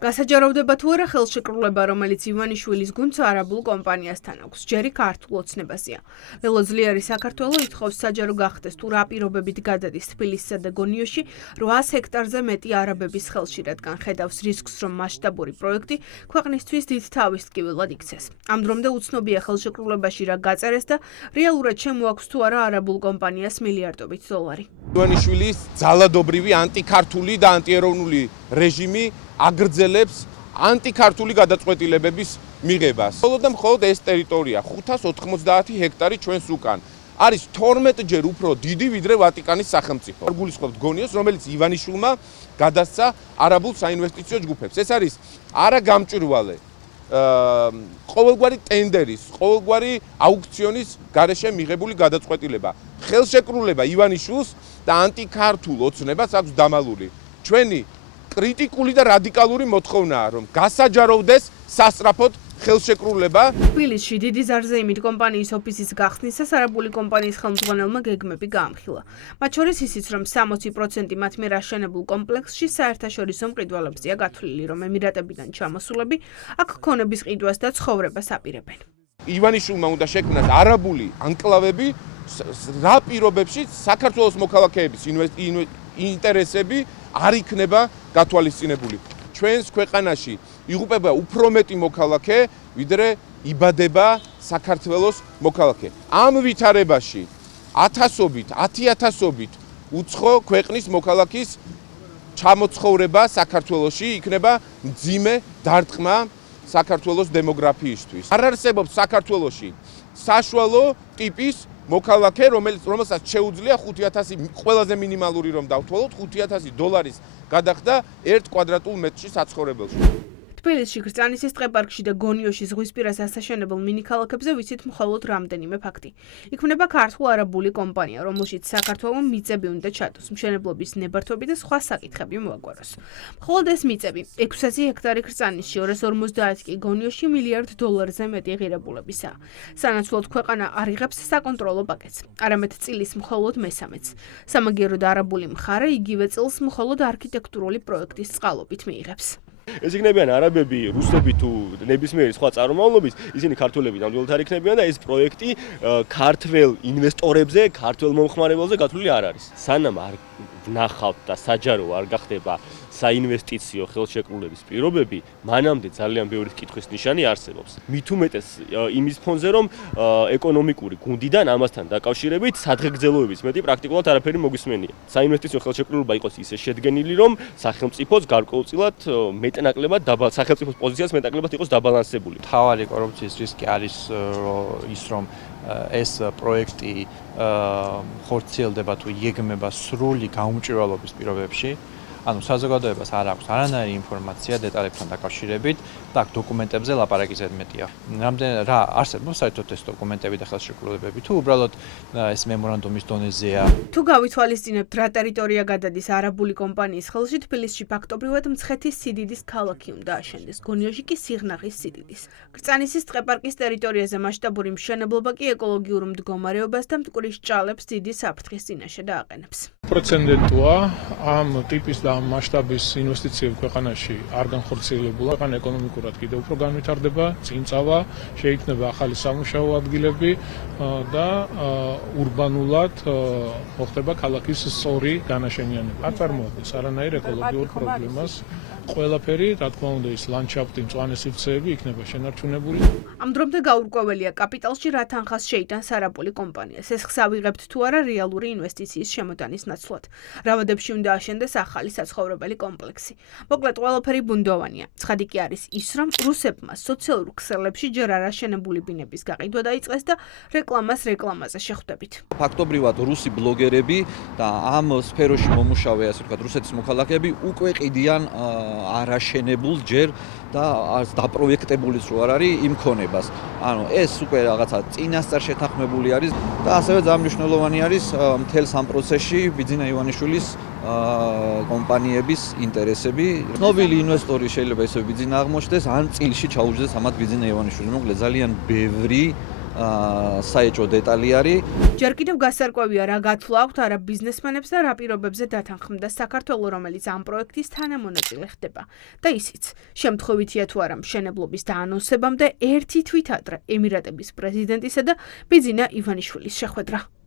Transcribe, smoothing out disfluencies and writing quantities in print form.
გასაჯაროვდება თუ არა ხელშეკრულება, რომელიც ივანიშვილის გუნდს არაბულ კომპანიასთან აქვს, ჯერი ქართულ ოცნებაზეა. ველოძლიერი საქართველო ითხოვს საჯარო გახდეს თუ რა პირობებით გადადის თბილისსა და გონიოში 800 ჰექტარზე მეტი არაბების ხელში, რადგან ხედავს რისკს, რომ მასშტაბური პროექტი ქვეყნისთვის დიდ თავის ტკივილად იქცეს. ამ დრომდე უცნობია ხელშეკრულებაში რა გაწერეს და რეალურად შემოაქვს თუ არა არაბულ კომპანიას მილიარდობით დოლარი. ივანიშვილის ძალადობრივი ანტიქართული და ანტიეროვნული რეჟიმი აგრძელებს ანტიქართული გადაწყვეტილებების მიღებას. მხოლოდ და მხოლოდ ეს ტერიტორია 590 ჰექტარი ჩვენს უკან არის 12 ჯერ უფრო დიდი ვიდრე ვატიკანის სახელმწიფო. გულისხმობთ გონიოს, რომელიც ივანიშვილმა გადასცა არაბულ საინვესტიციო ჯგუფებს. ეს არის არა გამჭვირვალე ყოველგვარი ტენდერის, ყოველგვარი აუქციონის გარეშე მიღებული გადაწყვეტილება. ხელშეკრულება ივანიშვილს და ანტიქართულ ოცნებას აქვს დამალული. ჩვენი კრიტიკული და რადიკალური მოთხოვნაა, რომ გასაჯაროვდეს სასწრაფოდ ხელშეკრულება. თბილისში დიდი ზარზეიმით კომპანიის ოფისის გახსნისას არაბული კომპანიის ხელმძღვანელმა გეგმები გაამხილა. მათ შორის ისიც, რომ 60% მათ მიერ აშენებულ კომპლექსში საერთაშორისო მყიდველებზეა გათვლილი, რომ ემირატებიდან ჩამოსულები აქ ქონების ყიდვას და ცხოვრებას აპირებენ. ივანიშვილმა უნდა შექმნას არაბული ანკლავები, რა პირობებში საქართველოს მოქალაქეების ინტერესები არ იქნება გათვალისწინებული. ჩვენს ქვეყანაში იღუპება უფრო მეტი მოქალაქე, ვიდრე იბადება საქართველოს მოქალაქე. ამ ვითარებაში 10,000-ობით უცხო ქვეყნის მოქალაქის ჩამოცხოვრება საქართველოში იქნება მძიმე დარტყმა საქართველოს დემოგრაფიისთვის. არ არსებობს საქართველოში საშუალო ტიპის მოქალაქე, რომელსაც შეუძლია 5,000 ყველაზე მინიმალური რომ დავთვალოთ 5,000 დოლარის გადახდა 1 კვადრატულ მეტრში საცხოვრებელში. თბილისში, ქრწანისის ტყეპარკში და გონიოში ზღვისპირას ასაშენებელ მინიქალაქებზე ვიცით მხოლოდ რამდენიმე ფაქტი. იქმნება ქართულ-არაბული კომპანია, რომელშიც საქართველოს მიწები უნდა ჩადოს, მშენებლობის ნებართვები და სხვა საკითხები მოაგვაროს. მხოლოდ ეს მიწები 600 ჰექტარი ქრწანისში, 250 კი გონიოში მილიარდ დოლარზე მეტი ღირებულებისაა. სანაცვლოდ ქვეყანა არ იღებს საკონტროლო პაკეტს, არამედ წილის მხოლოდ მესამეც. სამაგიეროდ არაბული მხარე იგივე წელს მხოლოდ არქიტექტურული პროექტის წყალობით მიიღებს. ეს იქნებიან არაბები, რუსები თუ ნებისმიერი სხვა წარმომავლობის, ისინი ქართველები ნამდვილად არ იქნებიან და ეს პროექტი ქართველ ინვესტორებზე, ქართველ მომხმარებელზე გათვლილი არ არის. სანამ არ ვნახავთ და საჯარო არ გახდება საინვესტიციო ხელშეკრულების პირობები, მანამდე ძალიან ბევრი კითხვის ნიშანი არსებობს. მით უმეტეს იმის ფონზე, რომ ეკონომიკური გუნდიდან ამასთან დაკავშირებით სადღეგრძელოების მეტი პრაქტიკულად არაფერი მოგვისმენია. საინვესტიციო ხელშეკრულება იყოს ისე შედგენილი, რომ სახელმწიფოს გარკვეულწილად მეტნაკლებად სახელმწიფოს პოზიციას მეტნაკლებად იყოს დაბალანსებული. მთავარი კორუფციის რისკი არის ის, რომ ეს პროექტი ხორციელდება თუ იეგმება სრული გაუმჭვირვალობის პირობებში. ანუ საზოგადოებას არ აქვს არანაირი ინფორმაცია დეტალებთან დაკავშირებით და დოკუმენტებზე ლაპარაკი ზედმეტია. რამდენი რა არსებობს საერთოდ ეს დოკუმენტები და ხელშეკრულებები თუ უბრალოდ ეს მემორანდუმის დონეზეა. თუ გავითვალისწინებთ რა ტერიტორია გადადის არაბული კომპანიის ხელში, თბილისში ფაქტობრივად მცხეთის სიდიდის ქალაქი უნდა აშენდეს, გონიოში კი სიღნაღის სიდიდის. ქრწანისის ტყეპარკის ტერიტორიაზე მასშტაბური მშენებლობა კი ეკოლოგიურ მდგომარეობას და მტკვრის ჭალებს დიდი საფრთხის წინაშე დააყენებს. პროცენტუა ამ ტიპის და ამ მასშტაბის ინვესტიციები ქვეყანაში არ განხორციელებულა, ან ეკონომიკურად კიდევ უფრო განვითარდება, წინწავა, შეიქმნება ახალი სამუშაო ადგილები და ურბანულად მოხდება ქალაქის სწორი განაშენიანება. არ წარმოადგენს არანაირ ეკოლოგიურ პრობლემას. ყველაფერი, რა თქმა უნდა, ის ლანდშაფტი, მწვანე სივრცეები იქნება შენარჩუნებული. ამ დრომდე გაურკვეველია კაპიტალში რა თანხას შეიტანს არაბული კომპანიას. ეს ხსავიღებთ თუ არა რეალური ინვესტიციის შემოტანის ნაცვლად. რა ვადებში უნდა აშენდეს ახალი საცხოვრებელი კომპლექსი. მოკლედ, ყველაფერი ბუნდოვანია. ცხადი კი არის ის, რომ რუსებმა სოციალურ ქსელებში ჯერ არ აშენებული ბინების გაყიდვა დაიწყეს და რეკლამაზე შეხვდებით. ფაქტობრივად რუსი ბლოგერები და ამ სფეროში მომუშავე, ასე ვთქვათ, რუსეთის მოქალაქეები უკვე ყიდიან არაშენებულ ჯერ და დაპროექტებულიც რო არ არის იმ ქონებას. ანუ ეს უკვე რაღაცა წინასწარ შეთანხმებული არის და ასევე ძალიან მნიშვნელოვანი არის მთელს ამ პროცესში ბიძინა ივანიშვილის კომპანიების ინტერესები. ცნობილი ინვესტორი შეიძლება ისევ ბიძინა აღმოჩნდეს, ან წილში ჩაუჯდეს ამათ ბიძინა ივანიშვილი. მოკლედ ძალიან ბევრი საეჭვო დეტალი არის. ჯერ კიდევ გასარკვევია რა გათვლა აქვთ არა ბიზნესმენებს და რა პირობებზე დათანხმდა საქართველო, რომელიც ამ პროექტის თანამონაწილე ხდება. და ისიც, შემთხვევითია თუ არა მშენებლობის დაანონსებამდე ერთი თვით ადრე ემირატების პრეზიდენტისა და ბიძინა ივანიშვილის შეხვედრა.